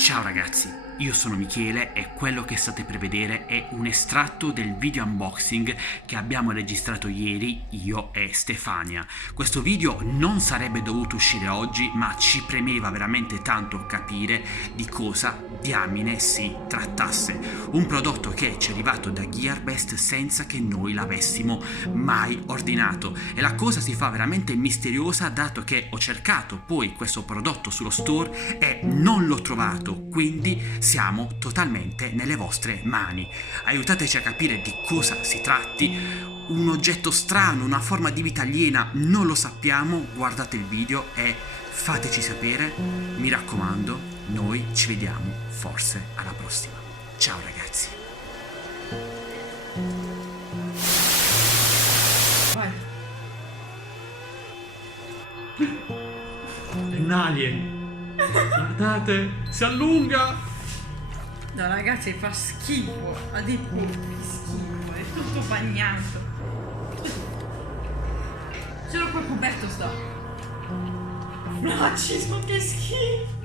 Ciao ragazzi, io sono Michele e quello che state per vedere è un estratto del video unboxing che abbiamo registrato ieri io e Stefania. Questo video non sarebbe dovuto uscire oggi, ma ci premeva veramente tanto capire di cosa diamine si trattasse. Un prodotto che ci è arrivato da Gearbest senza che noi l'avessimo mai ordinato, e la cosa si fa veramente misteriosa dato che ho cercato poi questo prodotto sullo store e non l'ho trovato, quindi siamo totalmente nelle vostre mani. Aiutateci a capire di cosa si tratti. Un oggetto strano, una forma di vita aliena, non lo sappiamo. Guardate il video e fateci sapere. Mi raccomando, noi ci vediamo forse alla prossima. Ciao ragazzi. Vai. È un alien. Guardate, si allunga. No ragazzi, fa schifo. Ha dei polpi, schifo. È tutto bagnato. Solo quel coperto sta. Acido, che schifo.